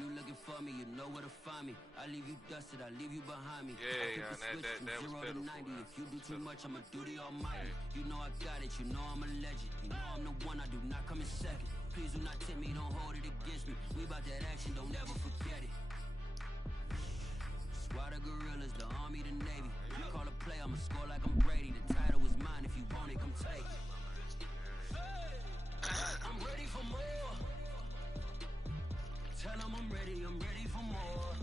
you looking for me, you know where to find me. I leave you dusted, I leave you behind me. Yeah, I flip the switch from 0 to 90. If you do too much, I'ma do the almighty. You know I got it, you know I'm a legend. You know I'm the one, I do not come in second. Please do not tempt me, don't hold it against me. We about that action, don't ever forget it. Squad of gorillas, the army, the navy. You call a play, I'ma score like I'm Brady. The title is mine, if you want it, come take it. I'm ready for more. Tell them I'm ready for more.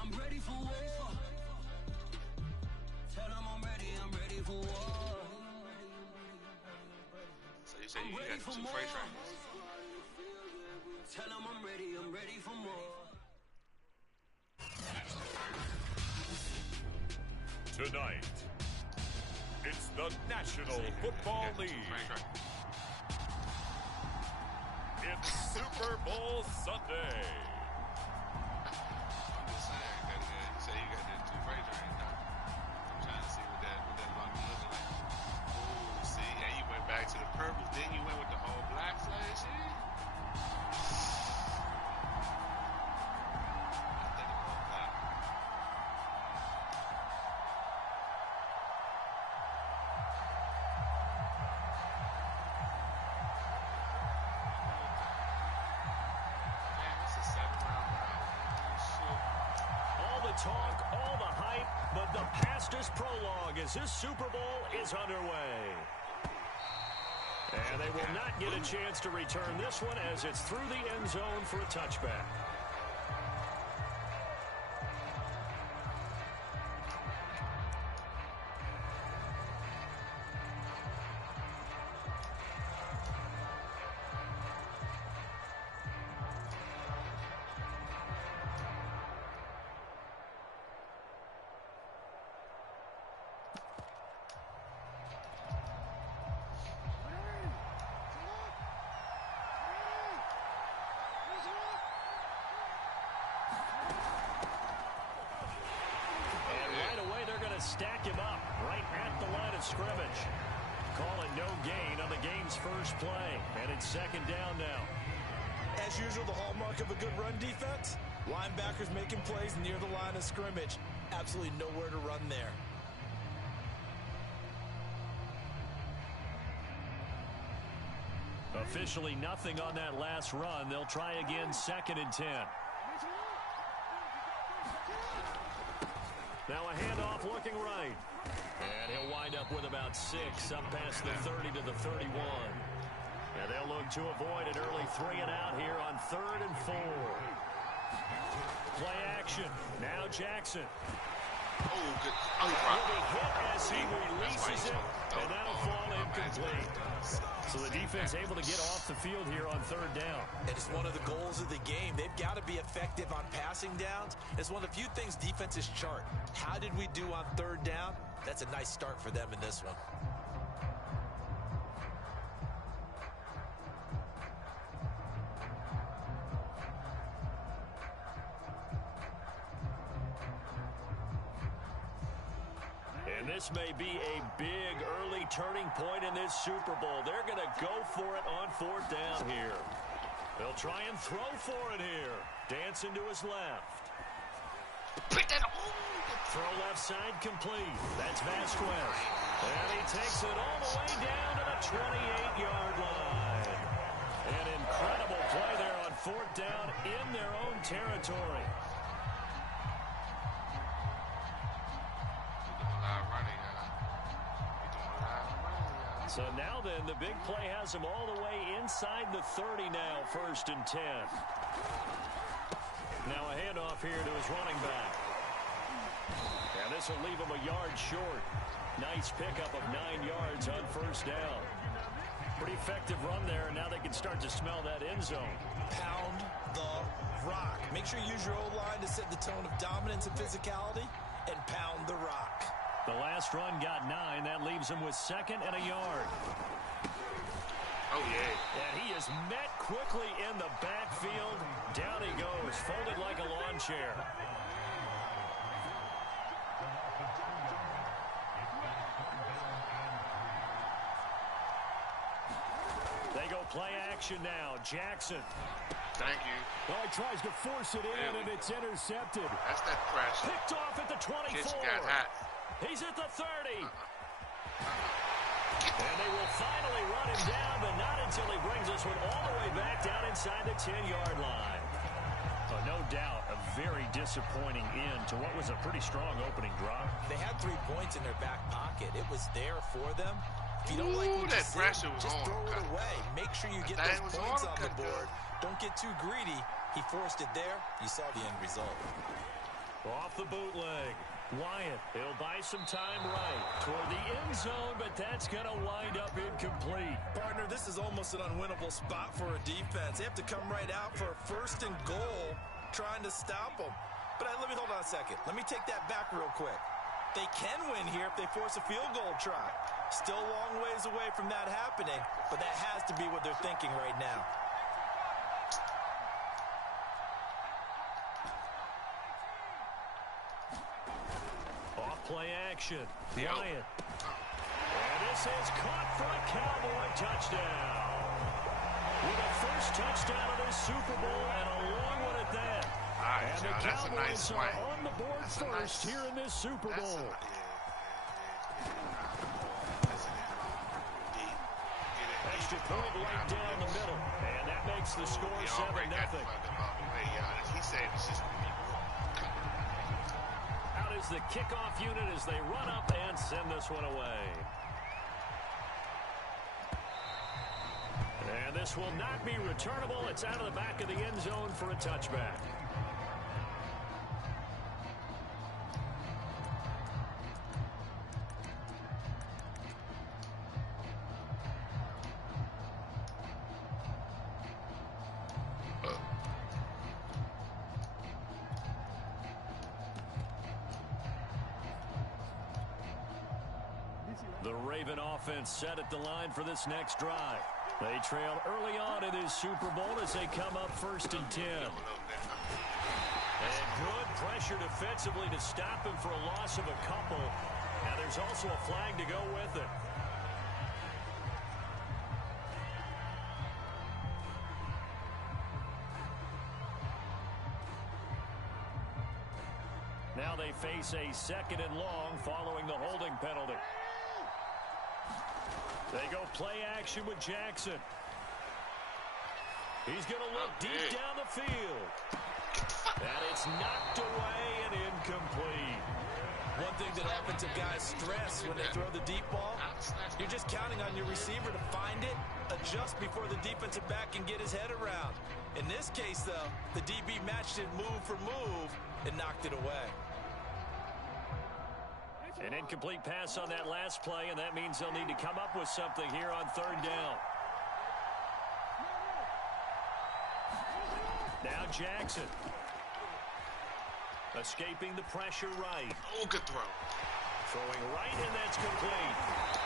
I'm ready for war. Tell them I'm ready for war. So you say you got 2 freight trains? Tell them I'm ready for more. Tonight, it's the National Football League. It's Super Bowl Sunday. I'm just saying, you say you got that 2 freight trains now. I'm trying to see what that run be looking like. Ooh, see, and you went back to the purple, then you went with the all black flag shit. Talk, all the hype, but the fastest prologue as this Super Bowl is underway. And they will not get a chance to return this one as it's through the end zone for a touchback. Stack him up right at the line of scrimmage. Call it no gain on the game's first play. And it's second down now. As usual, the hallmark of a good run defense, linebackers making plays near the line of scrimmage. Absolutely nowhere to run there. Officially nothing on that last run. They'll try again, 2nd and 10. Now a handoff looking right. And he'll wind up with about 6 up past the 30 to the 31. And they'll look to avoid an early 3 and out here on 3rd and 4. Play action. Now Jackson. Oh, good. Will be hit as he releases it, and that'll fall incomplete. So the defense able to get off the field here on 3rd down. And it's one of the goals of the game. They've got to be effective on passing downs. It's one of the few things defenses chart. How did we do on 3rd down? That's a nice start for them in this one. And this may be a big early turning point in this Super Bowl. They're going to go for it on 4th down here. They'll try and throw for it here. Dancing to his left. Pick that up. Throw left side complete. That's Vasquez. And he takes it all the way down to the 28-yard line. An incredible play there on 4th down in their own territory. So now then, the big play has him all the way inside the 30 now, 1st and 10. Now a handoff here to his running back. And this will leave him a yard short. Nice pickup of 9 yards on 1st down. Pretty effective run there, and now they can start to smell that end zone. Pound the rock. Make sure you use your O-line to set the tone of dominance and physicality, and pound the rock. The last run got 9. That leaves him with 2nd and a yard. Oh, yeah. And he is met quickly in the backfield. Down he goes, folded like a lawn chair. They go Play action now. Jackson. Thank you. Oh, he tries to force it in, and it's intercepted. That's that pressure. Picked off at the 24. Kitchen got hot. He's at the 30. And they will finally run him down, but not until he brings this one all the way back down inside the 10-yard line. No doubt a very disappointing end to what was a pretty strong opening drive. They had 3 points in their back pocket. It was there for them. If you don't like what that you see, pressure was just on. throw it away. Make sure you get those points on the board. Don't get too greedy. He forced it there. You saw the end result. Off the bootleg. Wyatt, he'll buy some time right toward the end zone, but that's going to wind up incomplete. Partner, this is almost an unwinnable spot for a defense. They have to come right out for a 1st and goal, trying to stop them. But let me hold on a second. Let me take that back real quick. They can win here if they force a field goal try. Still a long ways away from that happening, but that has to be what they're thinking right now. Play action. Wyatt. And this is caught for a Cowboy touchdown. With a first touchdown of this Super Bowl and a long one at that. And the Cowboys are on the board first here in this Super Bowl. Extra point right down the middle. And that makes the score 7-0. He said it's just the kickoff unit as they run up and send this one away. And this will not be returnable. It's out of the back of the end zone for a touchback. The Raven offense set at the line for this next drive. They trailed early on in this Super Bowl as they come up 1st and 10. And good pressure defensively to stop him for a loss of a couple. And there's also a flag to go with it. Now they face a 2nd and long following the holding penalty. They go play action with Jackson. He's going to look deep down the field. And it's knocked away and incomplete. One thing that offensive guys stress when they throw the deep ball, you're just counting on your receiver to find it, adjust before the defensive back can get his head around. In this case, though, the DB matched it move for move and knocked it away. An incomplete pass on that last play, and that means they'll need to come up with something here on 3rd down. Now Jackson. Escaping the pressure right. Oh, good throw. Throwing right, and that's complete.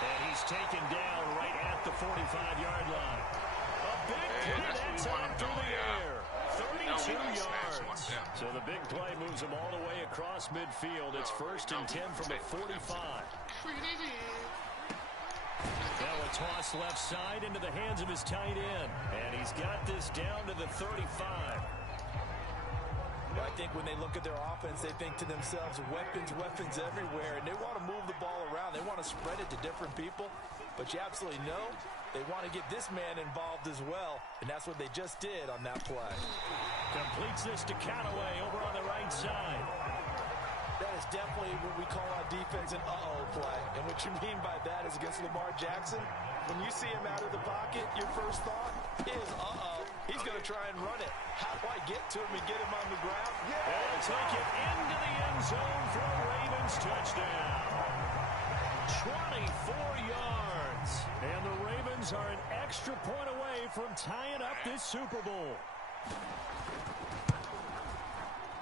And he's taken down right at the 45-yard line. A big play that time through the air. 32 yards. So the big play moves him all the way across midfield. It's 1st and 10 from the 45. Now a toss left side into the hands of his tight end. And he's got this down to the 35. Well, I think when they look at their offense, they think to themselves, weapons everywhere. And they want to move the ball around. They want to spread it to different people. But you absolutely know they want to get this man involved as well. And that's what they just did on that play. Completes this to Callaway over on the right side. That is definitely what we call on defense an uh-oh play. And what you mean by that is against Lamar Jackson, when you see him out of the pocket, your first thought is, uh-oh, he's going to try and run it. How do I get to him and get him on the ground? And take it into the end zone for a Ravens touchdown. 24 yards. And the Ravens are an extra point away from tying up this Super Bowl.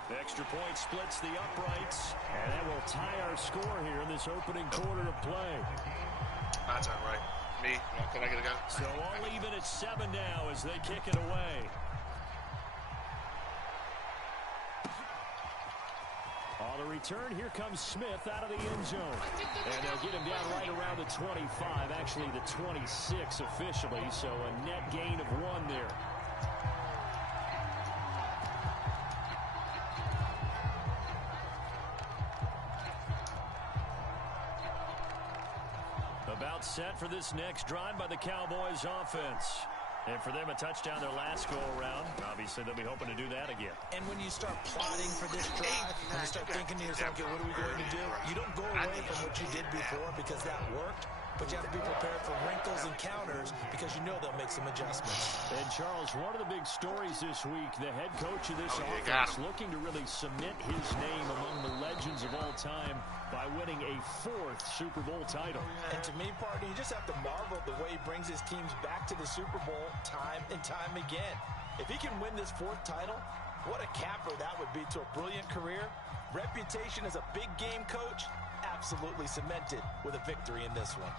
The extra point splits the uprights, and that will tie our score here in this opening quarter of play. That's all right. Me, can I get a go? So all even at 7 now as they kick it away. Oh, the the return, here comes Smith out of the end zone. And they'll get him down right around the 25, actually the 26 officially, so a net gain of 1 there. About set for this next drive by the Cowboys offense. And for them, a touchdown their last go-around. Obviously, they'll be hoping to do that again. And when you start plotting for this drive, when you start thinking to yourself, okay, what are we going to do? You don't go away from what you did before because that worked. But you have to be prepared for wrinkles and counters because you know they'll make some adjustments. And, Charles, one of the big stories this week, the head coach of this offense looking to really cement his name among the legends of all time by winning a 4th Super Bowl title. And to me, partner, you just have to marvel the way he brings his teams back to the Super Bowl time and time again. If he can win this 4th title, what a capper that would be to a brilliant career. Reputation as a big game coach, absolutely cemented with a victory in this one.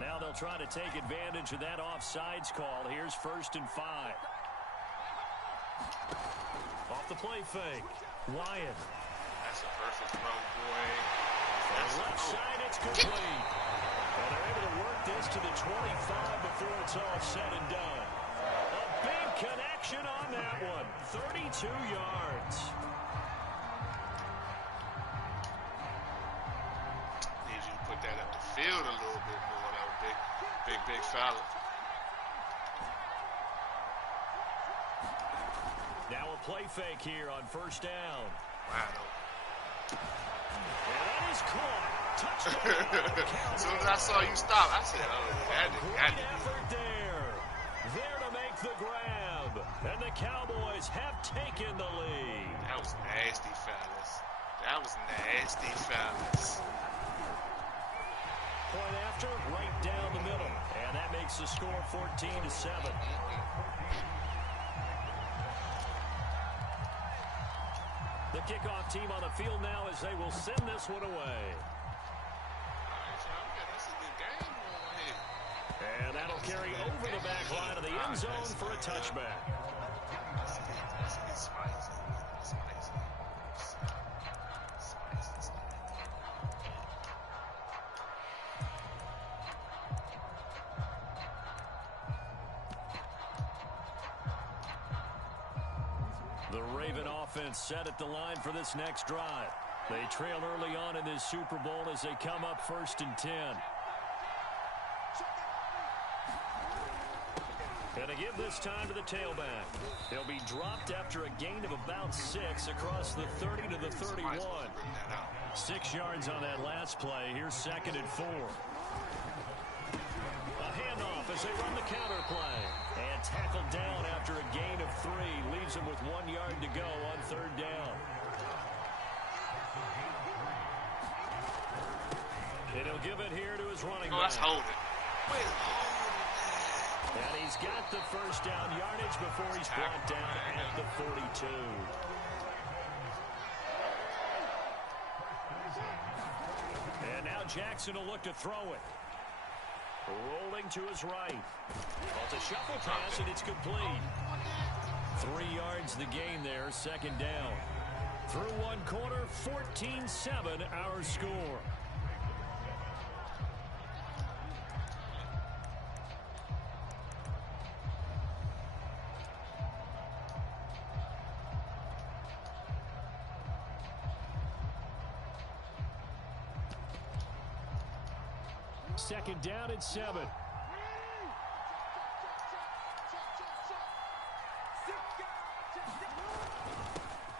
Now they'll try to take advantage of that offsides call. Here's 1st and 5. Off the play fake. Wyatt. That's a perfect throw, boy. On the left side, it's complete. And they're able to work this to the 25 before it's all said and done. A big connection on that one. 32 yards. Need you to put that up the field a little bit more. That was big fella. Now a play fake here on 1st down. Wow. And that is caught. Touchdown. As soon as I saw you stop, I said, oh, that Great effort there. There to make the grab. And the Cowboys have taken the lead. That was nasty, fellas. That was nasty, fellas. Point after, right down the middle. And that makes the score 14-7. The kickoff team on the field now as they will send this one away. That's a good game going here. And that'll carry over the back line of the end zone for a touchback. The Raven offense set at the line for this next drive. They trail early on in this Super Bowl as they come up 1st and 10. And to give this time to the tailback. He'll be dropped after a gain of about 6 across the 30 to the 31. 6 yards on that last play. Here's 2nd and 4. A handoff as they run the counter play. And tackled down after a gain of 3. Leaves him with 1 yard to go on 3rd down. And he'll give it here to his running back. Oh, that's holding. And he's got the 1st down yardage before he's brought down at the 42. And now Jackson will look to throw it. Rolling to his right. Well, it's a shuffle pass, and it's complete. 3 yards the gain there, 2nd down. Through 1 quarter, 14-7 our score. Second down and 7.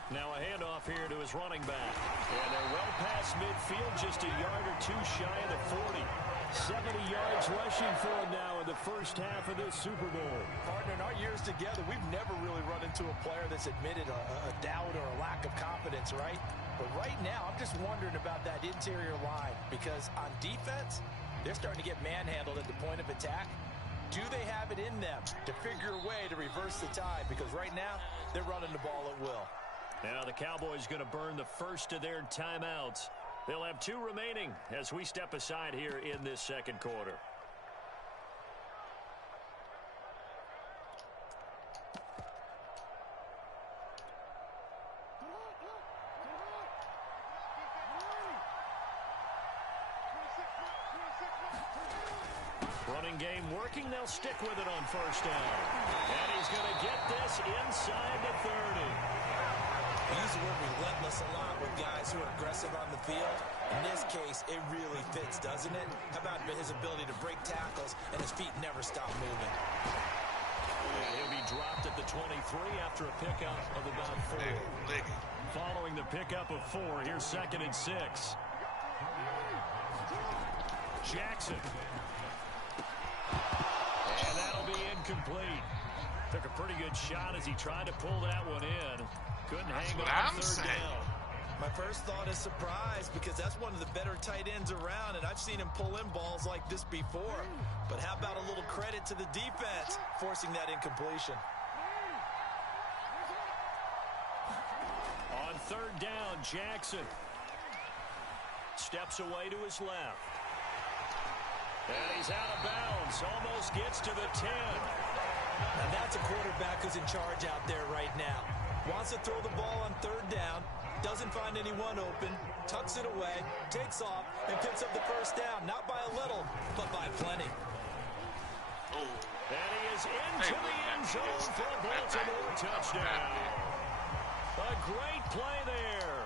Now a handoff here to his running back. And they're well past midfield, just a yard or 2 shy of the 40. 70 yards rushing for him now in the 1st half of this Super Bowl. Partner, in our years together, we've never really run into a player that's admitted a doubt or a lack of confidence, right? But right now, I'm just wondering about that interior line because on defense, they're starting to get manhandled at the point of attack. Do they have it in them to figure a way to reverse the tide? Because right now, they're running the ball at will. Now the Cowboys going to burn the first of their timeouts. They'll have 2 remaining as we step aside here in this 2nd quarter. Running game working. They'll stick with it on first down. And he's going to get this inside the 30. We use the word relentless a lot with guys who are aggressive on the field. In this case, it really fits, doesn't it? How about his ability to break tackles and his feet never stop moving? And he'll be dropped at the 23 after a pickup of about 4. Following the pickup of 4, here's 2nd and 6. Jackson. And that'll be incomplete. Took a pretty good shot as he tried to pull that one in. Couldn't hang on 3rd down. My first thought is surprise because that's one of the better tight ends around, and I've seen him pull in balls like this before. But how about a little credit to the defense forcing that incompletion? On 3rd down, Jackson steps away to his left. And he's out of bounds. Almost gets to the 10. And that's a quarterback who's in charge out there right now. Wants to throw the ball on 3rd down. Doesn't find anyone open. Tucks it away. Takes off. And picks up the first down. Not by a little, but by plenty. And he is into the end zone for a Baltimore touchdown. A great play there.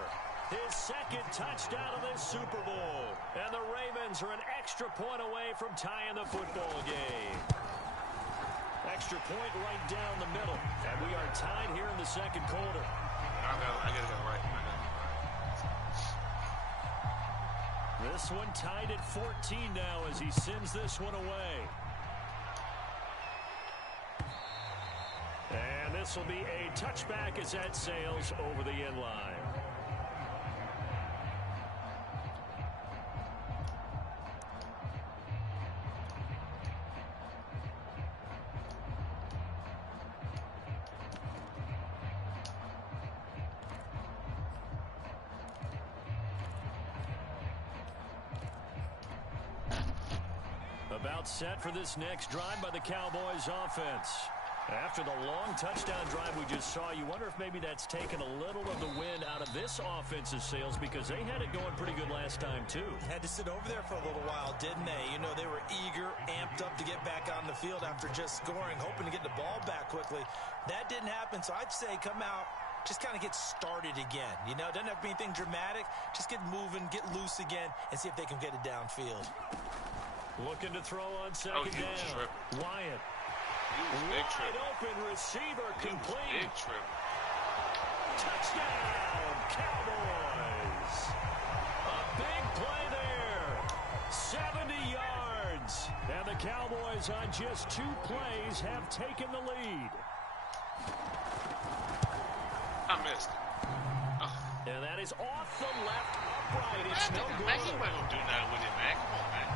His 2nd touchdown of this Super Bowl. And the Ravens are an extra point away from tying the football game. Extra point right down the middle. And we are tied here in the 2nd quarter. I gotta go right. This one tied at 14 now as he sends this one away. And this will be a touchback as that sails over the end line. About set for this next drive by the Cowboys offense. After the long touchdown drive we just saw, you wonder if maybe that's taken a little of the wind out of this offensive sails because they had it going pretty good last time too. Had to sit over there for a little while, didn't they? You know, they were eager, amped up to get back on the field after just scoring, hoping to get the ball back quickly. That didn't happen, so I'd say come out, just kind of get started again. You know, it doesn't have to be anything dramatic. Just get moving, get loose again, and see if they can get it downfield. Looking to throw on 2nd down. Wyatt. Wide open receiver complete. Big trip. Touchdown, Cowboys. A big play there. 70 yards. And the Cowboys on just 2 plays have taken the lead. I missed. And that is off the left upright. It's no good. Man, he wasn't going to do nothing with it, man. Come on, man.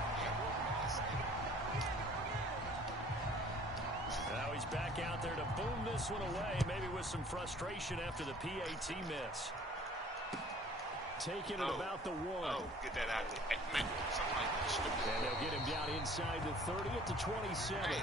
Now he's back out there to boom this one away, maybe with some frustration after the PAT miss. Taking it about the 1. Get that out of there. Man, something like that. Stupid. And they'll get him down inside the 30 at the 27. Hey.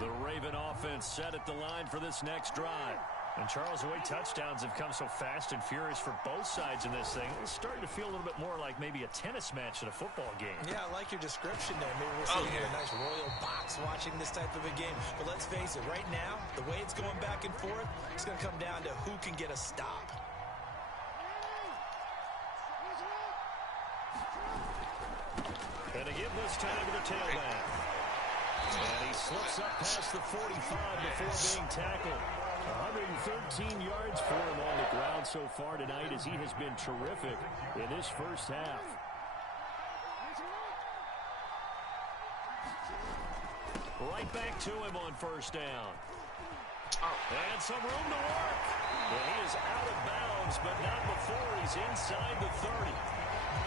The Raven offense set at the line for this next drive. And Charles, the way touchdowns have come so fast and furious for both sides in this thing, it's starting to feel a little bit more like maybe a tennis match in a football game. Yeah, I like your description there. Maybe we're sitting in a nice royal box watching this type of a game. But let's face it, right now, the way it's going back and forth, it's going to come down to who can get a stop. And again this time to the tailback. And he slips up past the 45 before being tackled. 113 yards for him on the ground so far tonight as he has been terrific in this first half. Right back to him on first down. And some room to work. And he is out of bounds, but not before he's inside the 30.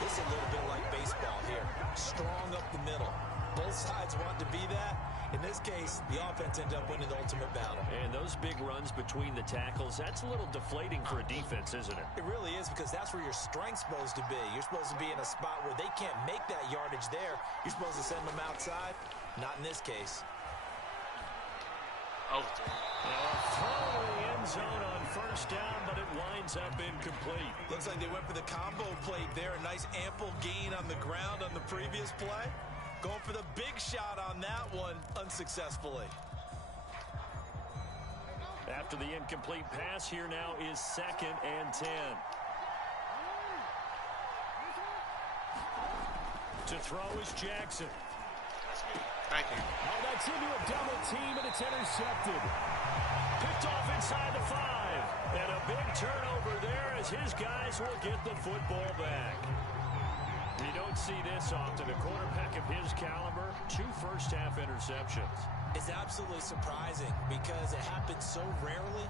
This is a little bit like baseball here. Strong up the middle. Both sides want to be that. In this case, the offense ended up winning the ultimate battle. And those big runs between the tackles, that's a little deflating for a defense, isn't it? It really is, because that's where your strength's supposed to be. You're supposed to be in a spot where they can't make that yardage there. You're supposed to send them outside. Not in this case. Overthrow. Throw in the end zone on first down, but it winds up incomplete. Looks like they went for the combo plate there. A nice ample gain on the ground on the previous play. Going for the big shot on that one unsuccessfully. After the incomplete pass, here now is 2nd and 10. To throw is Jackson. Thank you. Oh, that's into a double team, and it's intercepted. Picked off inside the 5. And a big turnover there as his guys will get the football back. You don't see this often. A quarterback of his caliber, 2 first-half interceptions. It's absolutely surprising because it happens so rarely.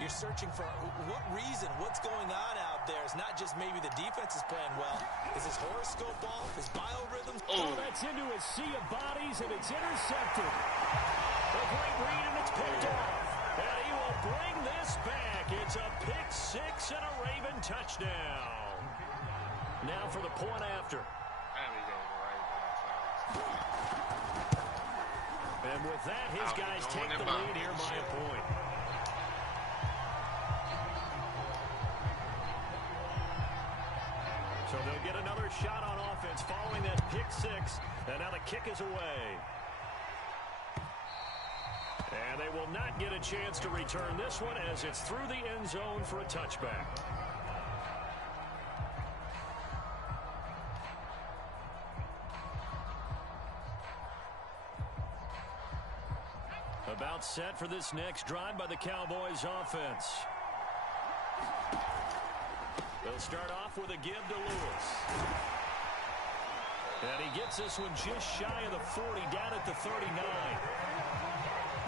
You're searching for what reason, what's going on out there. It's not just maybe the defense is playing well. Is his horoscope off? His biorhythms? Oh, that's into a sea of bodies, and it's intercepted. A great read, and it's picked off. And he will bring this back. It's a pick 6 and a Raven touchdown. Now for the point after. And with that, his guys take the lead here by a point. So they'll get another shot on offense following that pick 6. And now the kick is away. And they will not get a chance to return this one as it's through the end zone for a touchback. About set for this next drive by the Cowboys offense. They'll start off with a give to Lewis. And he gets this one just shy of the 40, down at the 39.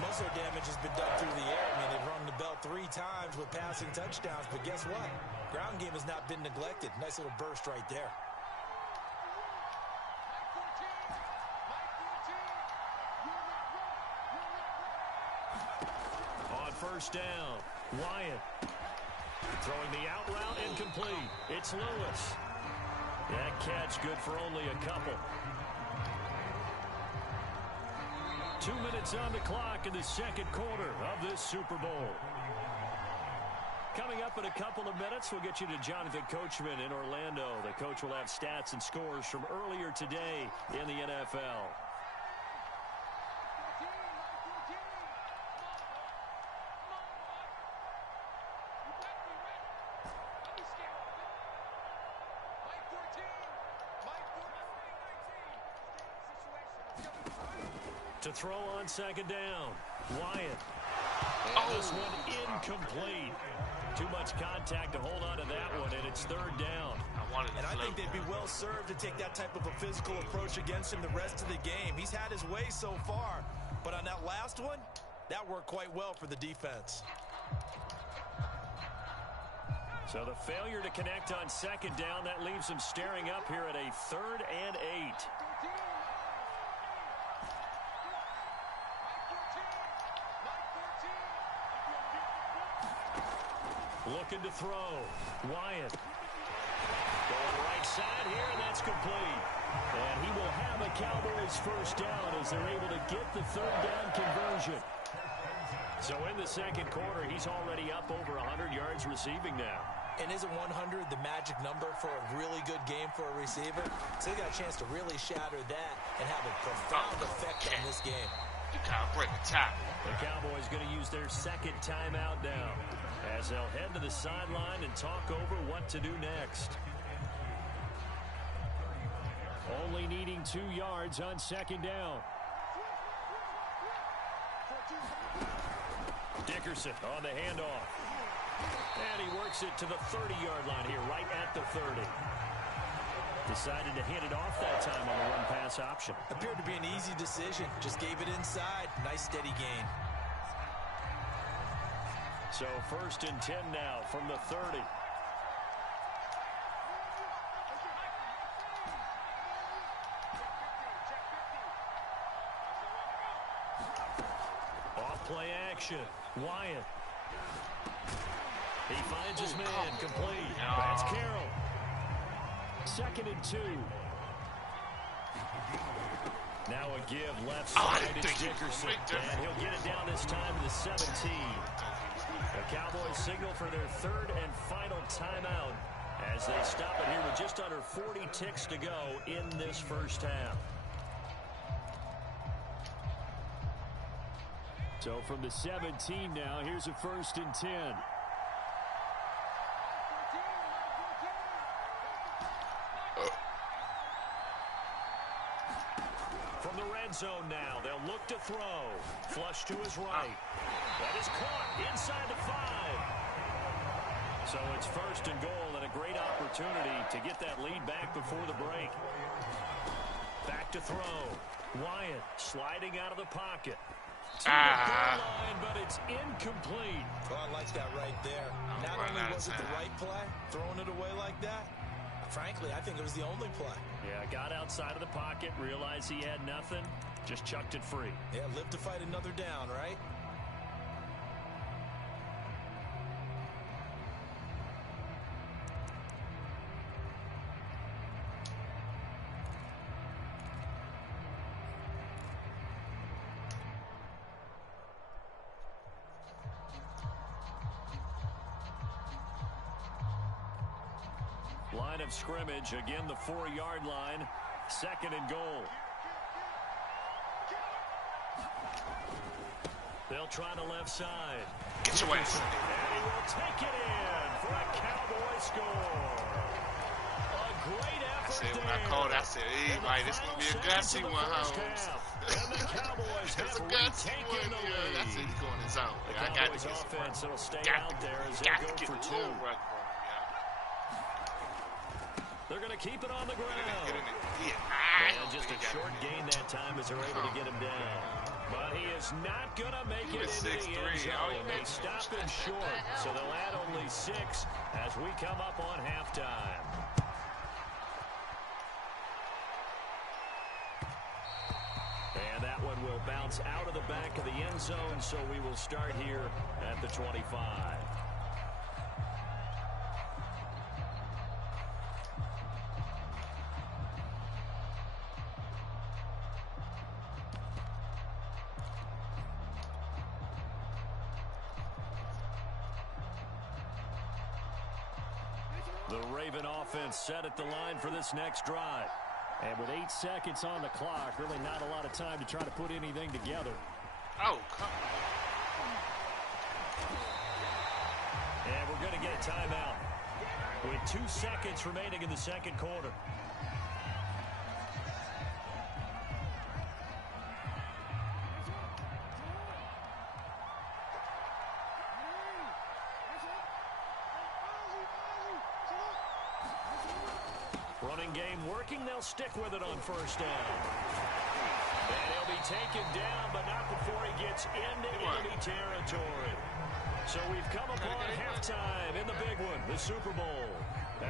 Most of their damage has been done through the air. I mean, they've rung the bell 3 times with passing touchdowns, but guess what? Ground game has not been neglected. Nice little burst right there. On first down, Wyatt. Throwing the out route, incomplete. It's Lewis. That catch good for only a couple. 2 minutes on the clock in the second quarter of this Super Bowl. Coming up in a couple of minutes, we'll get you to Jonathan Coachman in Orlando. The coach will have stats and scores from earlier today in the NFL. To throw on second down, Wyatt. And this one incomplete. Too much contact to hold on to that one, and it's third down. And I think they'd be well served to take that type of a physical approach against him the rest of the game. He's had his way so far, but on that last one, that worked quite well for the defense. So the failure to connect on second down, that leaves them staring up here at a 3rd and 8. Looking to throw. Wyatt. Going right side here, and that's complete. And he will have a Cowboys first down as they're able to get the 3rd down conversion. So in the second quarter, he's already up over 100 yards receiving now. And isn't 100 the magic number for a really good game for a receiver? So they got a chance to really shatter that and have a profound effect on this game. You can't break the tackle. The Cowboys going to use their second timeout now as they'll head to the sideline and talk over what to do next. Only needing 2 yards on second down. Dickerson on the handoff. And he works it to the 30-yard line here, right at the 30. Decided to hit it off that time on the run-pass option. Appeared to be an easy decision. Just gave it inside. Nice steady gain. So 1st and 10 now from the 30. Off-play action. Wyatt. He finds his man. Complete. That's Carroll. 2nd and 2. Now a give left side. It's Dickerson. And he'll get it down this time to the 17. The Cowboys signal for their 3rd and final timeout as they stop it here with just under 40 ticks to go in this first half. So from the 17 now, here's a 1st and 10. From the red zone now, they'll look to throw. Flush to his right. That is caught inside the 5. So it's 1st and goal and a great opportunity to get that lead back before the break. Back to throw. Wyatt sliding out of the pocket. To the goal line, but it's incomplete. Oh, I like that right there. Not only was it the right play, throwing it away like that, frankly, I think it was the only play. Yeah, got outside of the pocket, realized he had nothing, just chucked it free. Yeah, live to fight another down, right? Line of scrimmage, again the 4-yard line, 2nd and goal. They'll try the left side. Get your ass. And he will take it in for a Cowboy score. A great effort. I said when I called, I said, hey, right, it's going to be a gutsy one, Holmes. And the Cowboys have retaken the lead. I said he's going his own. The I got to Cowboys get offense will stay got out there as they got go to get for a 2. little run for him, They're going to keep it on the ground. Get in it. And just a short gain that time as they're able to get him down. But he is not going to make it into the end zone. They stop him short, so they'll add only 6 as we come up on halftime. And that one will bounce out of the back of the end zone, so we will start here at the 25. The Raven offense set at the line for this next drive. And with 8 seconds on the clock, really not a lot of time to try to put anything together. Oh, come on. And we're going to get a timeout with 2 seconds remaining in the second quarter. Running game working. They'll stick with it on 1st down. And he'll be taken down, but not before he gets into enemy territory. So we've come upon halftime in the big one, the Super Bowl.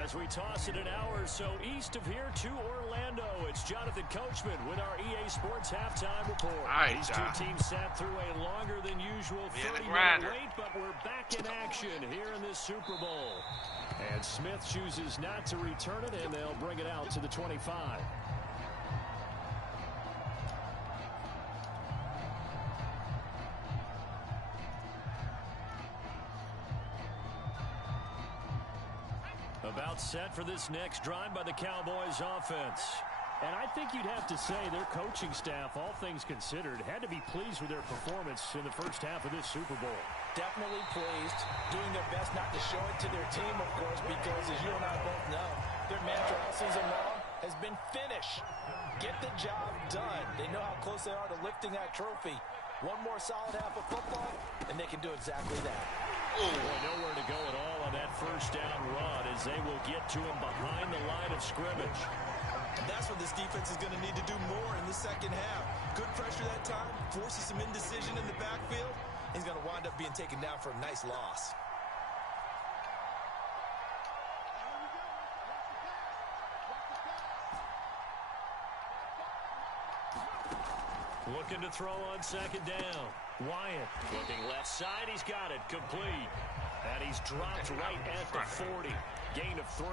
As we toss it an hour or so east of here to Orlando, it's Jonathan Coachman with our EA Sports Halftime Report. These two teams sat through a longer than usual 30-minute wait, but we're back in action here in this Super Bowl. And Smith chooses not to return it, and they'll bring it out to the 25. About set for this next drive by the Cowboys offense. And I think you'd have to say their coaching staff, all things considered, had to be pleased with their performance in the first half of this Super Bowl. Definitely pleased, doing their best not to show it to their team, of course, because as you and I both know, their mantra all season long has been finish. Get the job done. They know how close they are to lifting that trophy. One more solid half of football, and they can do exactly that. Boy, nowhere to go at all on that first down run as they will get to him behind the line of scrimmage. That's what this defense is going to need to do more in the second half. Good pressure that time, forces some indecision in the backfield. He's going to wind up being taken down for a nice loss. Looking to throw on second down. Wyatt looking left side. He's got it. Complete. And he's dropped right at the 40. Gain of 3.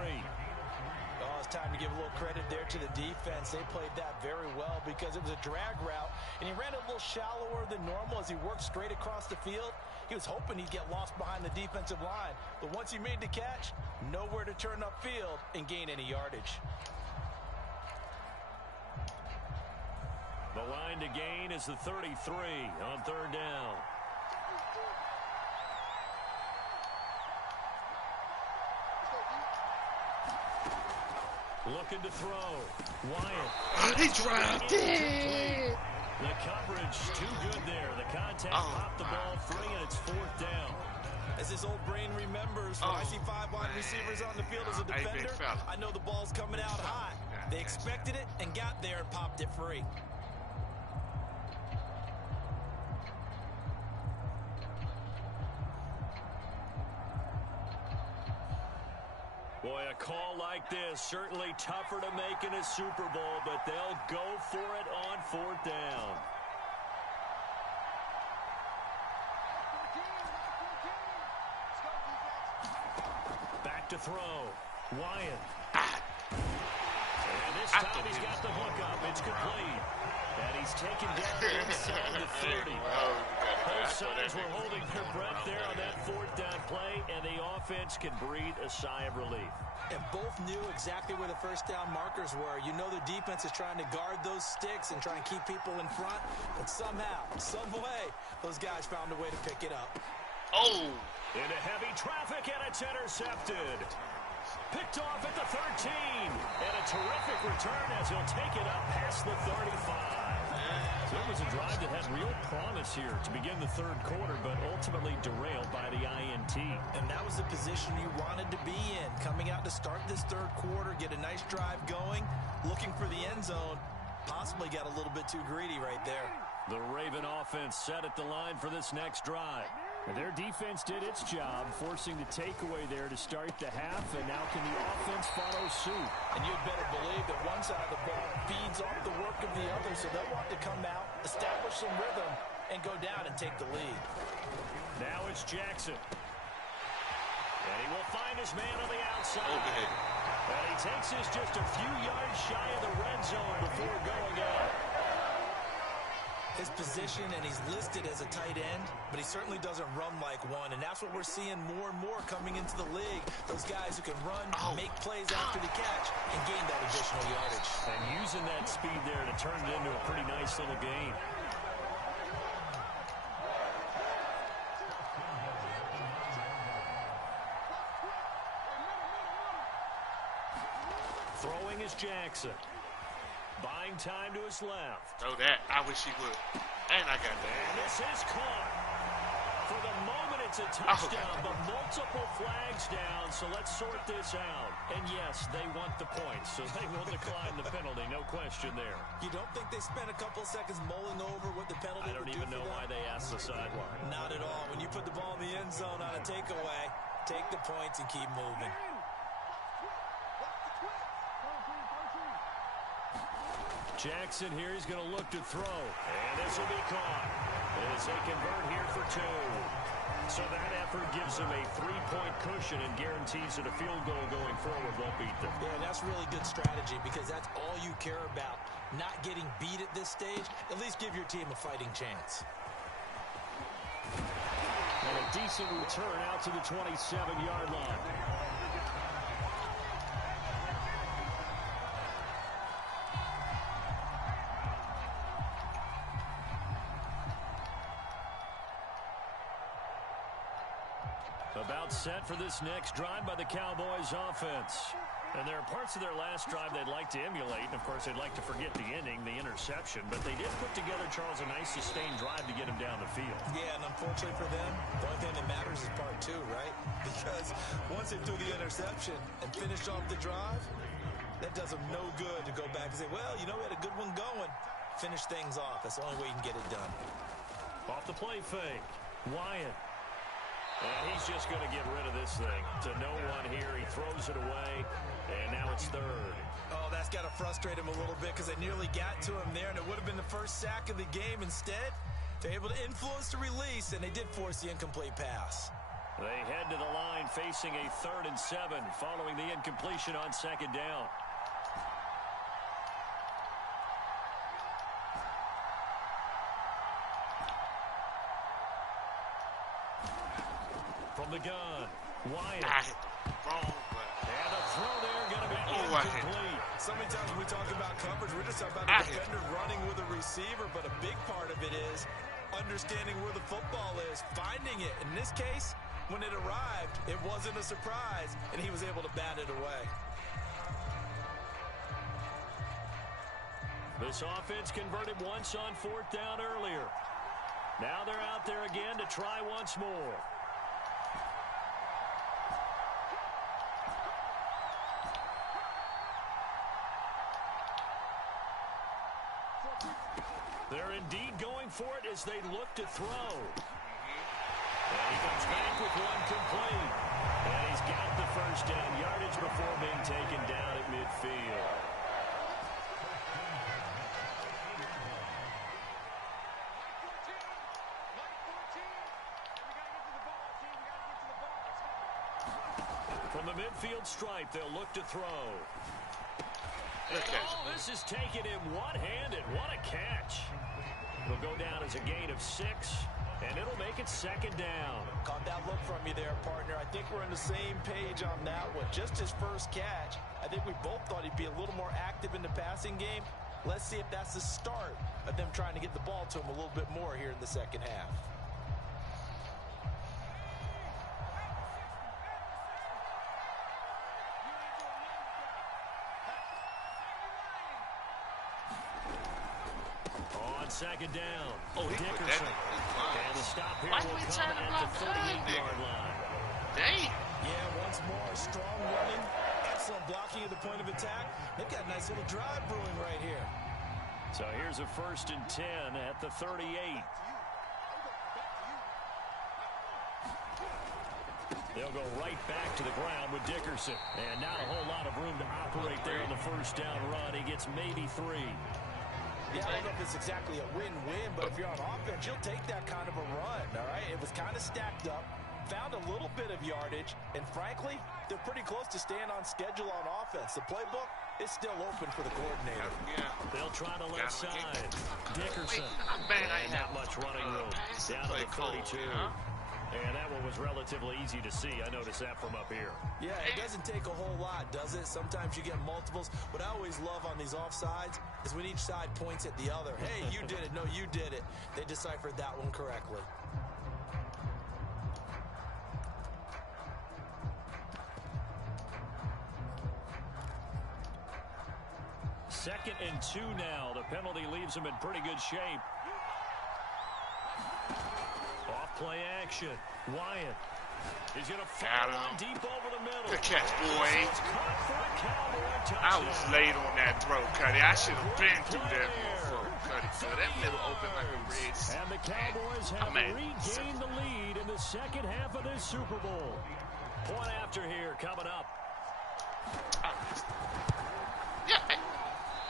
Oh, it's time to give a little credit there to the defense. They played that very well because it was a drag route, and he ran a little shallower than normal as he worked straight across the field. He was hoping he'd get lost behind the defensive line, but once he made the catch, nowhere to turn upfield and gain any yardage. The line to gain is the 33 on third down. Looking to throw. Wyatt. He dropped it. The coverage too good there. The contact popped the ball free, and it's fourth down. As this old brain remembers, when I see 5 wide receivers on the field as a defender, I know the ball's coming out high. They expected it and got there and popped it free. Boy, a call like this, certainly tougher to make in a Super Bowl, but they'll go for it on fourth down. Back to throw. Wyatt. And this time he's got the hook up. It's complete. And he's taken down inside the 30. Both sides were holding their breath there on that fourth down play, and the offense can breathe a sigh of relief. And both knew exactly where the first down markers were. You know the defense is trying to guard those sticks and trying to keep people in front, but somehow, some way, those guys found a way to pick it up. Oh! Into heavy traffic, and it's intercepted. Picked off at the 13. And a terrific return as he'll take it up past the 35. So it was a drive that had real promise here to begin the third quarter, but ultimately derailed by the INT. And that was the position you wanted to be in. Coming out to start this third quarter, get a nice drive going, looking for the end zone. Possibly got a little bit too greedy right there. The Raven offense set at the line for this next drive. And their defense did its job, forcing the takeaway there to start the half, and now can the offense follow suit? And you'd better believe that one side of the ball feeds off the work of the other, so they'll want to come out, establish some rhythm, and go down and take the lead. Now it's Jackson. And he will find his man on the outside. Okay. And he takes this just a few yards shy of the red zone before going out. His position, and he's listed as a tight end, but he certainly doesn't run like one, and that's what we're seeing more and more coming into the league. Those guys who can run, make plays after the catch, and gain that additional yardage. And using that speed there to turn it into a pretty nice little gain. Throwing is Jackson. Buying time to his left. Throw that. I wish he would. And I got that. And this is caught. For the moment, it's a touchdown, but multiple flags down, so let's sort this out. And yes, they want the points, so they will decline the penalty, no question there. You don't think they spent a couple seconds mulling over what the penalty I don't even know why they asked the sideline. Not at all. When you put the ball in the end zone on a takeaway, take the points and keep moving. Jackson here, he's going to look to throw. And this will be caught as they convert here for 2. So that effort gives them a 3-point cushion and guarantees that a field goal going forward won't beat them. Yeah, that's really good strategy because that's all you care about. Not getting beat at this stage. At least give your team a fighting chance. And a decent return out to the 27-yard line. About set for this next drive by the Cowboys offense. And there are parts of their last drive they'd like to emulate. And, of course, they'd like to forget the ending, the interception. But they did put together, Charles, a nice sustained drive to get him down the field. Yeah, and unfortunately for them, the only thing that matters is part 2, right? Because once they threw the interception and finished off the drive, that does them no good to go back and say, well, you know, we had a good one going. Finish things off. That's the only way you can get it done. Off the play fake. Wyatt. And he's just going to get rid of this thing. To no one here. He throws it away. And now it's third. Oh, that's got to frustrate him a little bit because they nearly got to him there, and it would have been the first sack of the game. Instead, they're able to influence the release, and they did force the incomplete pass. They head to the line facing a 3rd and 7 following the incompletion on 2nd down. From the gun, Wyatt. Wrong, but... And the throw there going to be incomplete. So many times when we talk about coverage, we're just talking about a defender running with a receiver, but a big part of it is understanding where the football is, finding it. In this case, when it arrived, it wasn't a surprise, and he was able to bat it away. This offense converted once on 4th down earlier. Now they're out there again to try once more. They're indeed going for it as they look to throw. And he comes back with one complete. And he's got the first down yardage before being taken down at midfield. From the midfield stripe, they'll look to throw. Oh, this is taken in one-handed. What a catch. It'll go down as a gain of 6, and it'll make it 2nd down. Caught that look from you there, partner. I think we're on the same page on that one. Just his first catch, I think we both thought he'd be a little more active in the passing game. Let's see if that's the start of them trying to get the ball to him a little bit more here in the second half. On 2nd down. Oh, he put that in. And the stop here will come at the 38-yard line. Dang. Yeah, once more, strong running, excellent blocking at the point of attack. They've got a nice little drive brewing right here. So here's a 1st and 10 at the 38. They'll go right back to the ground with Dickerson. And not a whole lot of room to operate there on the 1st down run. He gets maybe 3. Yeah, I don't know if it's exactly a win-win, but if you're on offense, you'll take that kind of a run, all right? It was kind of stacked up, found a little bit of yardage, and frankly, they're pretty close to staying on schedule on offense. The playbook is still open for the coordinator. Yeah. They'll try the left side. Dickerson. Ain't not much running room. Down to the 32. And that one was relatively easy to see. I noticed that from up here. Yeah, it doesn't take a whole lot, does it? Sometimes you get multiples. What I always love on these offsides is when each side points at the other. Hey, you did it. No, you did it. They deciphered that one correctly. Second and 2 now. The penalty leaves him in pretty good shape. Off-play action. Wyatt. He's going to fire one deep over the middle. Good catch, boy. I was late on that throw, Cuddy. I should have been through that motherfucker, Cuddy. So that middle open like a bridge. And the Cowboys have regained the lead in the second half of this Super Bowl. Point after here coming up.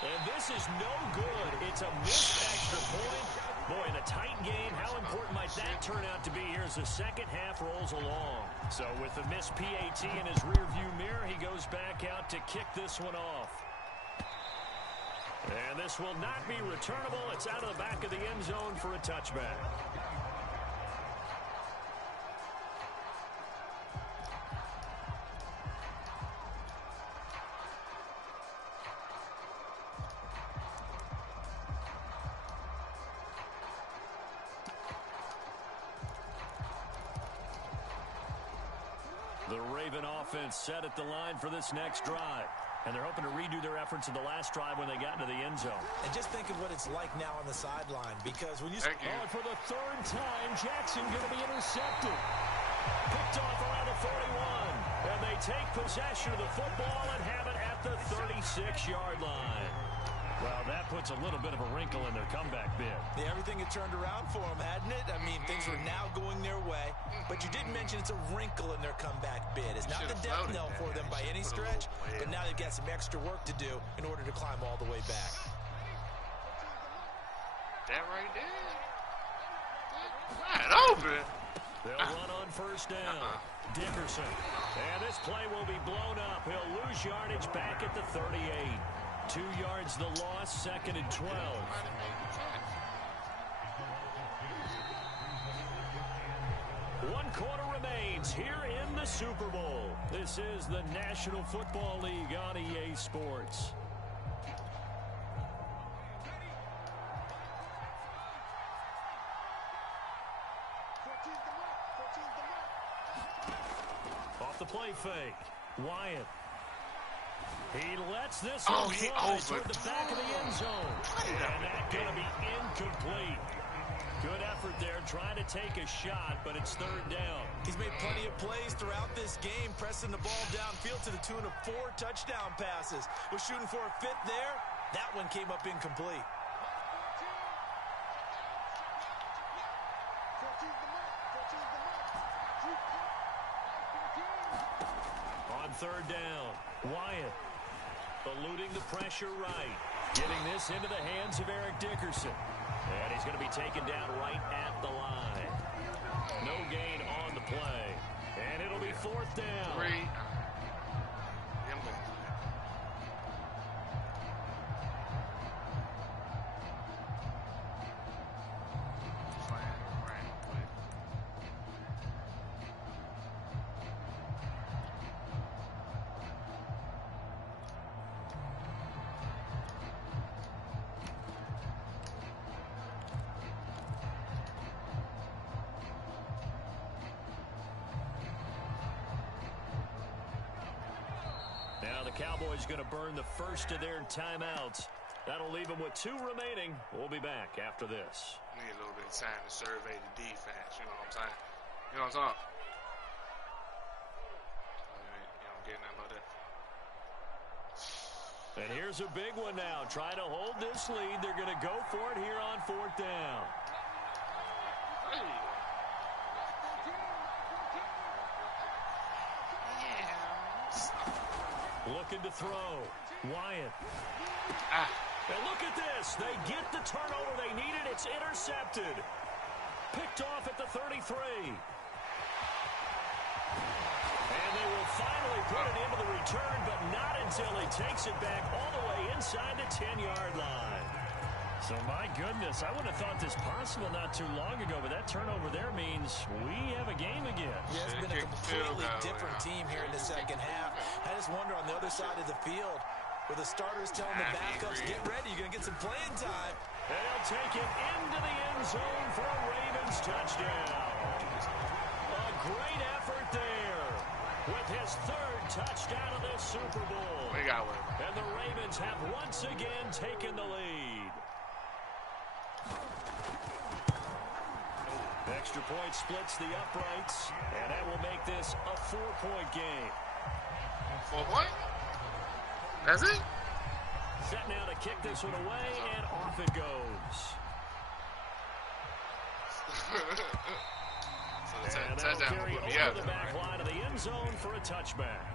And this is no good. It's a missed extra point. Boy, in a tight game, how important might that turn out to be here as the second half rolls along? So with the missed PAT in his rearview mirror, he goes back out to kick this one off. And this will not be returnable. It's out of the back of the end zone for a touchback. The Raven offense set at the line for this next drive. And they're hoping to redo their efforts in the last drive when they got into the end zone. And just think of what it's like now on the sideline, because when you... Oh, for the 3rd time, Jackson going to be intercepted. Picked off around the 41. And they take possession of the football and have it at the 36-yard line. Well, that puts a little bit of a wrinkle in their comeback bid. Yeah, everything had turned around for them, hadn't it? I mean, things were now going their way. But you did mention it's a wrinkle in their comeback bid. It's not the death knell for them by any stretch, but now they've got some extra work to do in order to climb all the way back. That right there. Wide open. They'll run on first down. Dickerson. And this play will be blown up. He'll lose yardage back at the 38. 2 yards the loss, 2nd and 12. 1 quarter remains here in the Super Bowl. This is the National Football League on EA Sports. Off the play fake. Wyatt. He lets this one fly toward the back of the end zone. And that's going to be incomplete. Good effort there, trying to take a shot, but it's 3rd down. He's made plenty of plays throughout this game, pressing the ball downfield to the tune of 4 touchdown passes. Was shooting for a 5th there. That one came up incomplete. On 3rd down, Wyatt eluding the pressure right. Getting this into the hands of Eric Dickerson. And he's going to be taken down right at the line. No gain on the play. And it'll be 4th down. 3. Now the Cowboys going to burn the first of their timeouts. That'll leave them with 2 remaining. We'll be back after this. Need a little bit of time to survey the defense. You know what I'm saying? You know what I'm saying? You don't get nothing about that. And here's a big one now. Trying to hold this lead. They're going to go for it here on 4th down. Looking to throw. Wyatt. And look at this. They get the turnover they needed. It's intercepted. Picked off at the 33. And they will finally put it into the return, but not until he takes it back all the way inside the 10-yard line. So, my goodness, I wouldn't have thought this possible not too long ago, but that turnover there means we have a game again. Yeah, it's been a completely different team here in the second half. I just wonder on the other side of the field, where the starters telling the backups, get ready, you're going to get some playing time. They'll take it into the end zone for a Ravens touchdown. A great effort there with his 3rd touchdown of this Super Bowl. And the Ravens have once again taken the lead. Extra point splits the uprights, and that will make this a 4-point game. 4 point? That's it? Set now to kick this one away, and off it goes. So and that'll carry over the back line of the end zone for a touchback.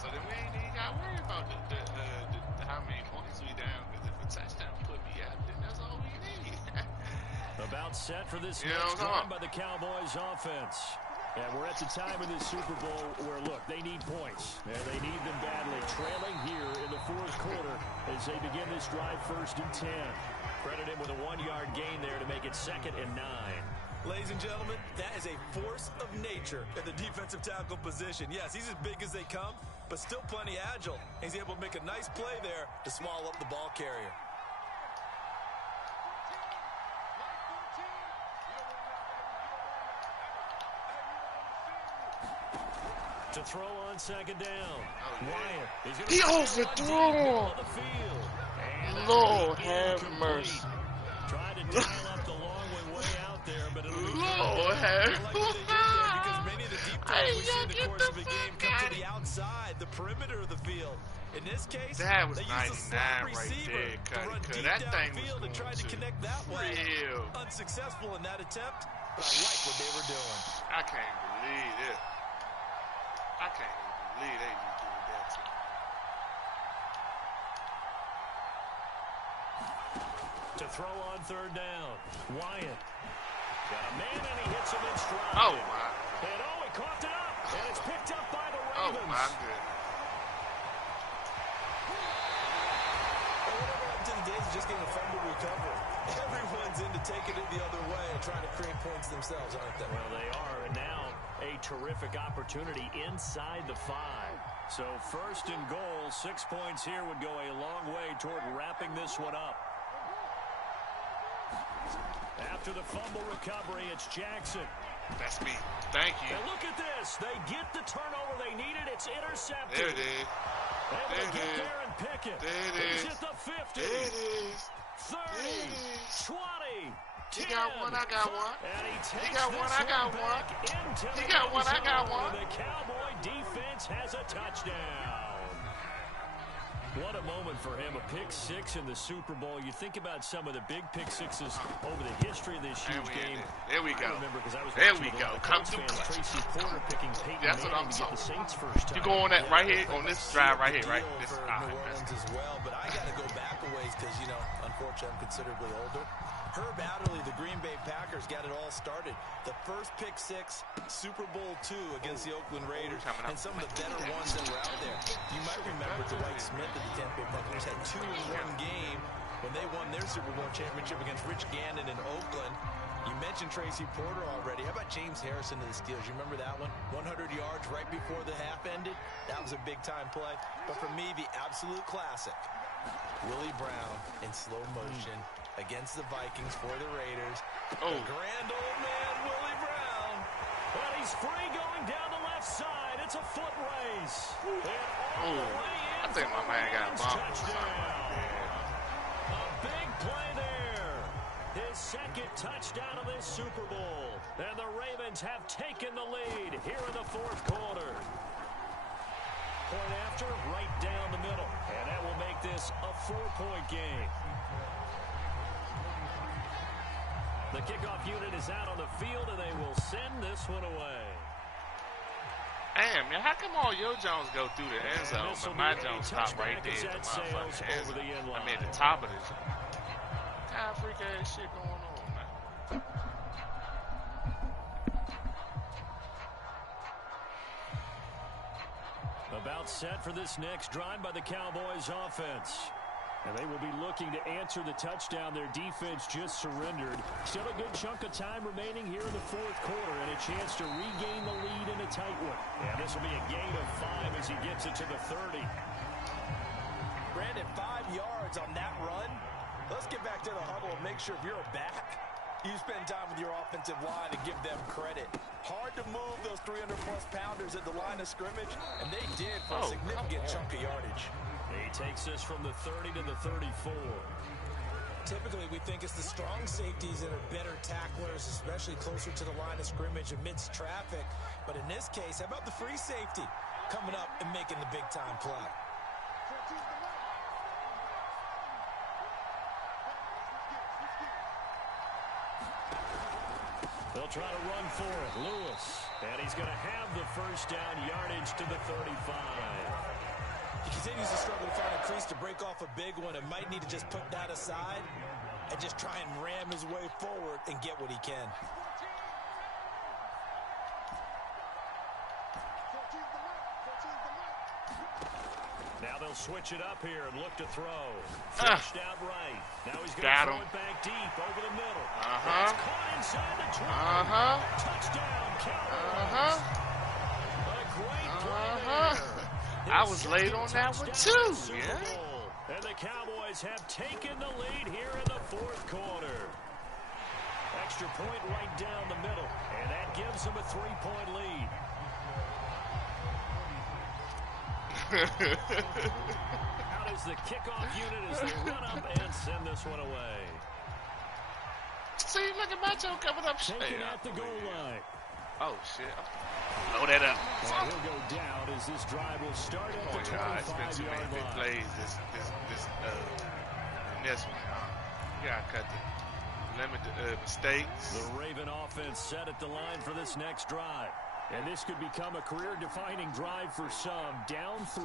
So then we ain't even got to worry about how many points we down, because if a touchdown put me out, then that's all we need. About set for this next drive by the Cowboys offense. And we're at the time of this Super Bowl where, look, they need points. And they need them badly. Trailing here in the 4th quarter as they begin this drive 1st and 10. Credit him with a 1-yard gain there to make it 2nd and 9. Ladies and gentlemen, that is a force of nature at the defensive tackle position. Yes, he's as big as they come, but still plenty agile. He's able to make a nice play there to swallow up the ball carrier. To throw on 2nd down. Wyatt. He overthrew him. Lord have mercy. Tried to dial up the long way out there, but it'll be Lord have mercy. Sometimes we see in the course of a game come to the outside, the perimeter of the field. In this case, that was they used a slot 99 right receiver there, to run Cuddy. deep That thing downfield was and tried to going connect that way. real. Unsuccessful in that attempt, but I like what they were doing. I can't believe it. I can't even believe they just did that to me. To throw on third down. Wyatt. Got a man and he hits him in stride. Oh, my. And he caught it up. And it's picked up by the Oh, Ravens. my goodness. Whatever happened to the days of just getting a fumble recovery? Everyone's into taking it the other way and trying to create points themselves, aren't they? Well, they are. And now a terrific opportunity inside the 5. So first and goal, 6 points here would go a long way toward wrapping this one up. After the fumble recovery, it's Jackson. That's me. Thank you. And look at this. They get the turnover they needed. It's intercepted. There it is. Able There to it get is. there and pick it. There it He's is. at the 50. There it is. 30. There it is. 20. He 10, got one, I got one. And he takes He got one, this I got back one. into He the got end one, I got zone. one. The Cowboy defense has a touchdown. What a moment for him. A pick 6 in the Super Bowl. You think about some of the big pick 6s over the history of this huge game. There we go. I remember because I was There watching we with go. the Come Colts through fans, clutch. Tracy Porter picking Peyton That's what I'm Manning to get the talking Saints first time. You go on that right here, on this drive right here, right? Deal This, for New Orleans as well, but I got to go back a ways because, you know, unfortunately, I'm considerably older. Herb Adderley, the Green Bay Packers, got it all started. The first pick 6, Super Bowl II against the Oakland Raiders, and some of the better ones that were out there. You might remember Dwight Smith of the Tampa Bay Buccaneers had 2 in one game when they won their Super Bowl championship against Rich Gannon in Oakland. You mentioned Tracy Porter already. How about James Harrison to the Steelers? You remember that one? 100 yards right before the half ended. That was a big-time play. But for me, the absolute classic, Willie Brown in slow motion against the Vikings for the Raiders. Oh. The grand old man, Willie Brown. And he's free going down the left side. It's a foot race. And all the way in I think my man got Ravens bumped. touchdown. A big play there. His second touchdown of this Super Bowl. And the Ravens have taken the lead here in the 4th quarter. Point after, right down the middle. And that will make this a 4-point game. The kickoff unit is out on the field, and they will send this one away. Damn, man, how come all your Jones go through the end zone, but my Jones stop right there at the motherfucking end zone? I mean, the top of the zone. What kind of freak ass shit going on, man? About set for this next drive by the Cowboys offense. And they will be looking to answer the touchdown their defense just surrendered. Still a good chunk of time remaining here in the 4th quarter and a chance to regain the lead in a tight one. And this will be a gain of 5 as he gets it to the 30. Brandon, 5 yards on that run. Let's get back to the huddle and make sure if you're a back, you spend time with your offensive line and give them credit. Hard to move those 300-plus pounders at the line of scrimmage, and they did for a significant chunk of yardage. He takes this from the 30 to the 34. Typically, we think it's the strong safeties that are better tacklers, especially closer to the line of scrimmage amidst traffic. But in this case, how about the free safety coming up and making the big-time play? They'll try to run for it. Lewis. And he's going to have the first down yardage to the 35. He continues to struggle to find a crease to break off a big one and might need to just put that aside and just try and ram his way forward and get what he can. Now they'll switch it up here and look to throw. Flushed out right. Now he's going to throw it back deep over the middle. It's caught inside the 20. Touchdown, Cowboys. A great play there. I was late on that one too, yeah. And the Cowboys have taken the lead here in the 4th quarter. Extra point right down the middle, and that gives them a 3-point lead. How does the kickoff unit as they run up and send this one away? See, look at Macho coming up straight. Taken at the goal line. Oh, shit. Blow that up. And he'll go down as this drive will start at the 25-yard line. Plays in this one, y'all. You gotta cut the limit the mistakes. The Raven offense set at the line for this next drive. And this could become a career-defining drive for some. Down 3,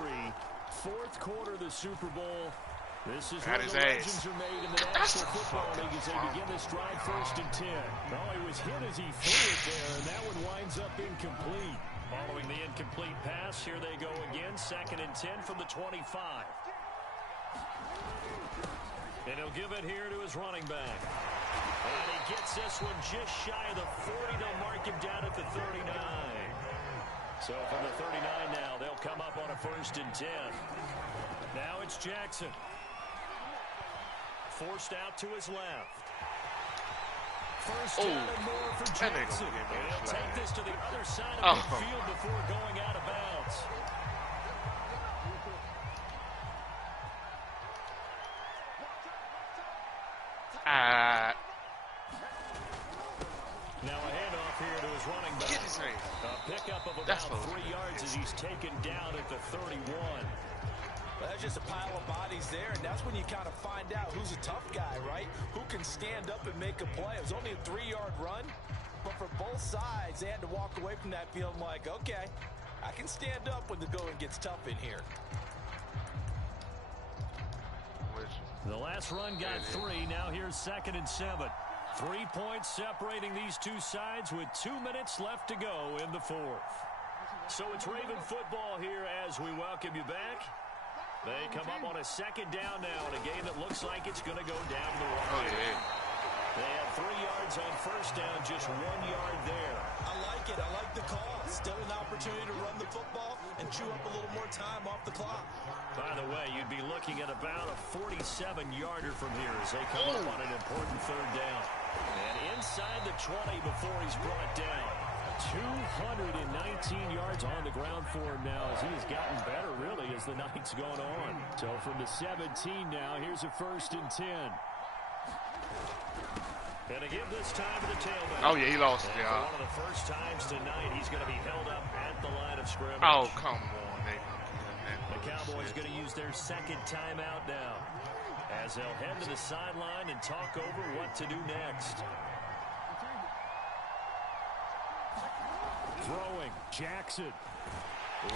fourth quarter of the Super Bowl. This is where the legends are made in the National Football League as they begin this drive 1st and 10. Oh, he was hit as he threw it there, and that one winds up incomplete. Following the incomplete pass, here they go again. 2nd and 10 from the 25. And he'll give it here to his running back. And he gets this one just shy of the 40. They'll mark him down at the 39. So from the 39 now, they'll come up on a 1st and 10. Now it's Jackson. Forced out to his left. First down and more for Jackson. He'll take this to the other side of the field before going out of bounds. Now a handoff here to his running back. A pickup of about 3 yards as he's taken down at the 31. Well, that's just a pile of bodies there, and that's when you kind of find out who's a tough guy, right? Who can stand up and make a play. It was only a 3-yard run, but for both sides, they had to walk away from that feeling like, okay, I can stand up when the going gets tough in here. The last run got 3. Now here's 2nd and 7. 3 points separating these two sides with 2 minutes left to go in the 4th. So it's Raven football here as we welcome you back. They come up on a 2nd down now in a game that looks like it's going to go down the wire. They have 3 yards on 1st down, just 1 yard there. I like it. I like the call. Still an opportunity to run the football and chew up a little more time off the clock. By the way, you'd be looking at about a 47-yarder from here as they come up on an important 3rd down. And inside the 20 before he's brought down. 219 yards on the ground for him now as he has gotten better, really, as the night's gone on. So from the 17 now, here's a 1st and 10. And to give this time to the tailback. Oh, yeah, he lost it, y'all. One of the first times tonight, he's going to be held up at the line of scrimmage. Oh, come on. The Cowboys going to use their 2nd timeout now as they'll head to the sideline and talk over what to do next. Throwing, Jackson.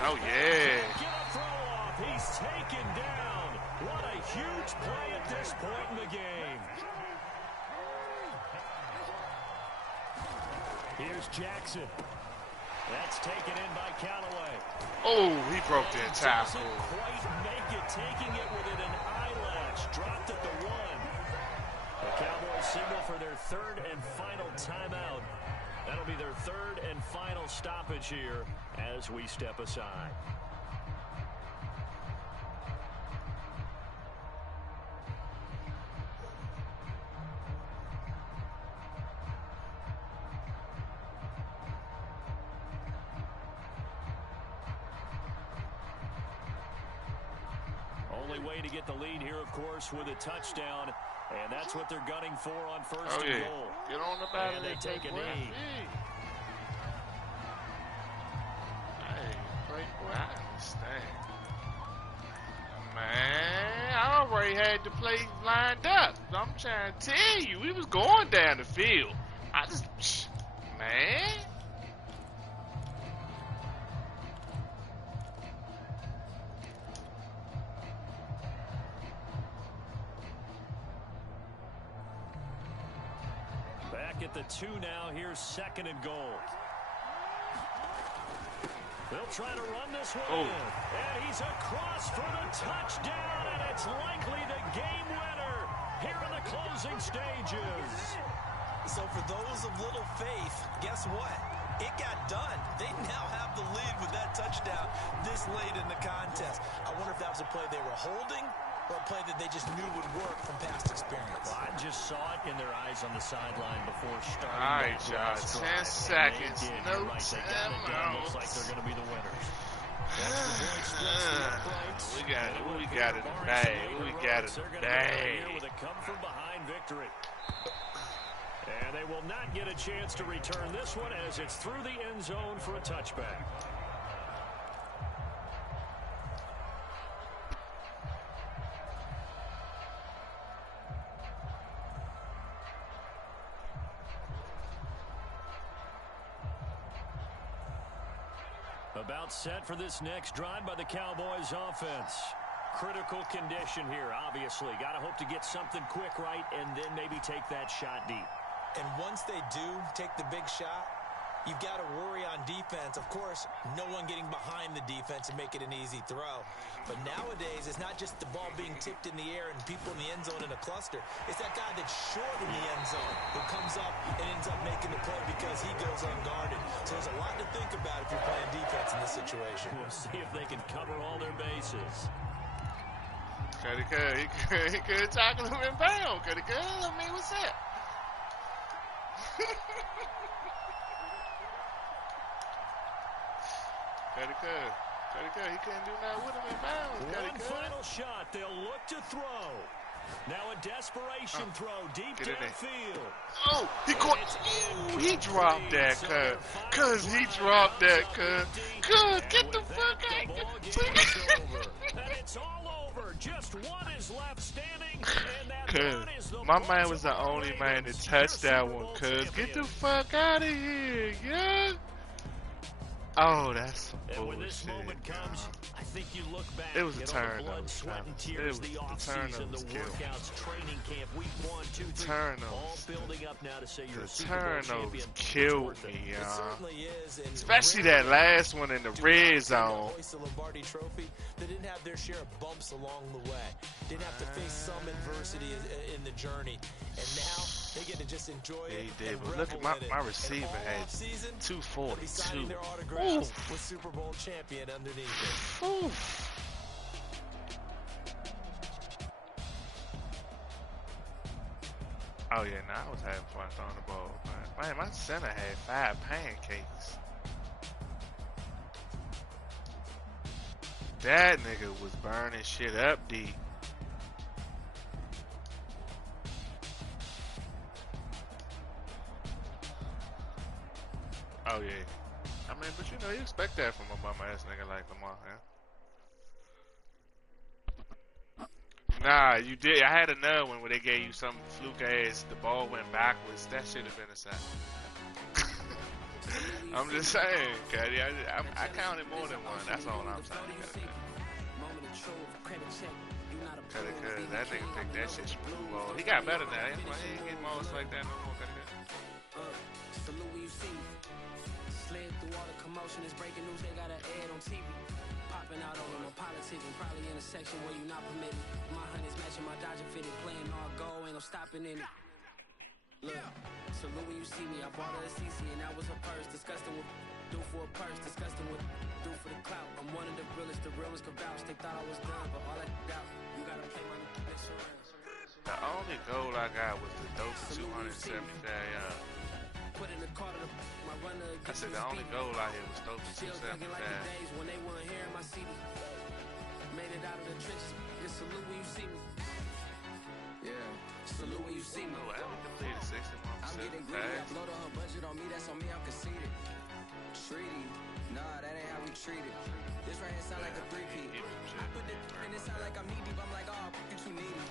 Oh, yeah. Get a throw off. He's taken down. What a huge play at this point in the game. Here's Jackson. That's taken in by Callaway. Oh, he broke the tackle. Doesn't quite make it. Taking it with an eyelash. Dropped at the 1. The Cowboys signal for their 3rd and final timeout. That'll be their 3rd and final stoppage here as we step aside. Only way to get the lead here, of course, with a touchdown. And that's what they're gunning for on 1st and goal. Get on the battle. And they take a knee. Hey, great boy, I understand. Man, I already had the play lined up. I'm trying to tell you, we was going down the field. I just, man. At the 2 now, here's 2nd and goal. They'll try to run this one in. And he's across for the touchdown, and it's likely the game winner here in the closing stages. So for those of little faith, guess what? It got done. They now have the lead with that touchdown this late in the contest. I wonder if that was a play they were holding or a play that they just knew would work from past experience. Well, I just saw it in their eyes on the sideline before starting. All right, Josh, 10 seconds. No time. Looks like they're going to be the winners. We got it. We got it today. We got it today. With a come from behind victory. And they will not get a chance to return this one as it's through the end zone for a touchback. About set for this next drive by the Cowboys offense. Critical condition here, obviously. Got to hope to get something quick right and then maybe take that shot deep. And once they do take the big shot, you've got to worry on defense. Of course, no one getting behind the defense and make it an easy throw. But nowadays, it's not just the ball being tipped in the air and people in the end zone in a cluster. It's that guy that's short in the end zone who comes up and ends up making the play because he goes unguarded. So there's a lot to think about if you're playing defense in this situation. We'll see if they can cover all their bases. He could tackle him in bounds. I mean, what's that? He couldn't do nothing with him in bounds. One final shot. They'll look to throw. Now a desperation throw deep downfield. Oh, he caught. Oh, he dropped that, cuz. He dropped that, cuz. Get the fuck out. And it's all over. Just one is left standing. Cuz, my man was the only man to touch that one, cuz. Get the fuck out of here, yeah. Oh, that's some bullshit. And when this moment comes, I think you look back. It was a at turn, all the blood, sweat, and tears, the offseason, the workouts, training camp, week 1, 2, 3, all building up now to say you're a Super Bowl champion. Killed me, It certainly is. And especially that last one in the red zone. The Lombardi Trophy, they didn't have their share of bumps along the way. Didn't have to face some adversity in the journey. And now they get to just enjoy it. He did, but look at my receiver had 242. With Super Bowl champion underneath it. Oof. Oh yeah, I was having fun throwing the ball. Man, my center had 5 pancakes. That nigga was burning shit up deep. Oh yeah. I mean, but you know, you expect that from a bum ass nigga like Lamar, man. Nah, you did. I had another one where they gave you some fluke ass, the ball went backwards. That should have been a sack. I'm just saying, Cuddy. I counted more than one. That's all I'm saying, Cuddy. That nigga picked that shit from the ball. He got better now. He ain't getting balls like that no more, Cuddy. Slid through all the commotion, it's breaking news, they got an ad on TV. Popping out over my politics and probably in a section where you not permitted. My honey's matching my Dodger fitted, playing all goal, ain't no stopping in it. Look, salute when you see me, I bought her a CC and that was her purse. Disgusting with do for a purse, disgusting with do for the clout. I'm one of the realest, the realest can vouch. They thought I was done, but all I doubt, you gotta play my mix around. The only goal I got was the dope 275 yards. Put in the car to my runner. I said the only goal I hit was dope 275. Like the days when they weren't here in my city. Made it out of the trenches. Just salute when you see me. Yeah, salute when you see me. Oh, I completed 61%. I'm getting greedy. I blow the whole budget on me. That's on me. I'm conceited. Treaty. Nah, that ain't how we treat it. This right here sound like a three-peat. I put the and it sound like I'm knee deep. I'm like, oh, you too needy.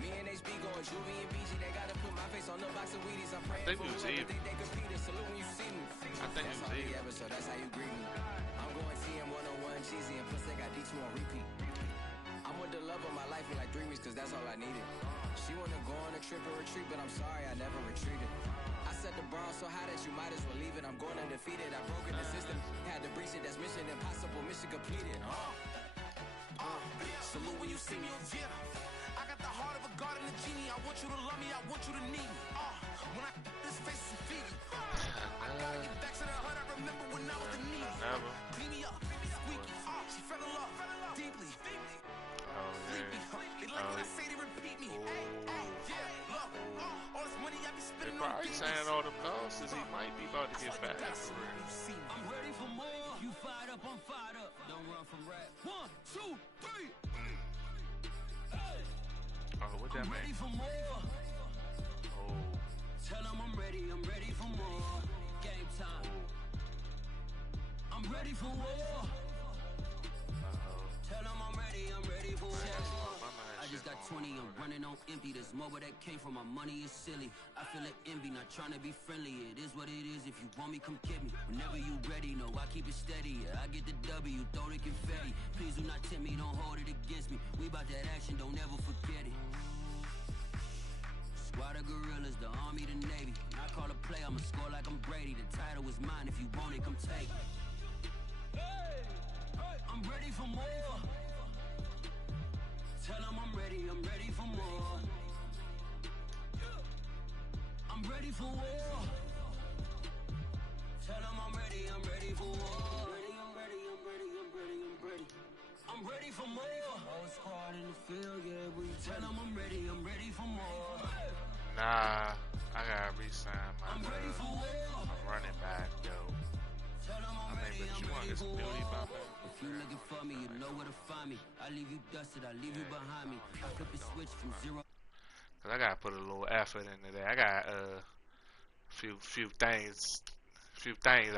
Me and HB going Juvie and BG. They gotta put my face on the box of Wheaties. I'm praying for whoever think they compete. Salute when you see me. I think it was even. So that's how you greet me. I'm going TM 101 cheesy and plus they got D2 on repeat. I'm with the love of my life for like 3 weeks cause that's all I needed. She wanna go on a trip or retreat, but I'm sorry I never retreated. I set the bar so high that you might as well leave it. I'm going undefeated. I broke in the system. Had to breach it. That's mission impossible. Mission completed. Salute when you see me. I got the heart of a god and a genie. I want you to love me. I want you to need me. When I this face is feedy. I gotta get back to the hood. I remember when I was the needy. Never. Clean me up. Squeaky. She fell in love. Deeply. Oh, They like when I say they repeat me. Yeah, look. All this money I be spending on probably saying all them losses, he might be about to get back for real. I'm ready for more. You fired up, I'm fired up. Don't run from rap. 1, 2, 3. Oh, what that mean? Ready for more. Oh. Tell them I'm ready for more. Game time. I'm ready for war. Tell them I'm ready for war. I just got 20, I'm running on empty. There's more where that came from, my money is silly. I feel it envy, not trying to be friendly. It is what it is, if you want me, come get me. Whenever you ready, no, I keep it steady. Yeah, I get the W, throw the confetti. Please do not tempt me, don't hold it against me. We about that action, don't ever forget it. Squad of gorillas, the army, the navy. When I call a play, I'ma score like I'm Brady. The title is mine, if you want it, come take it. I'm ready for more. Tell them I'm ready for more. I'm ready for war. Tell them I'm ready for war. I'm ready for more. Whole squad in the field, yeah, we tell them I'm ready for more. Nah, I gotta re-sign my running back, though. I mean, but you want this beauty bumper? If you looking for me, you know where to find me. I leave you dusted, I leave you behind me. I flip the switch from zero. Cause I gotta put a little effort into that. I got few things I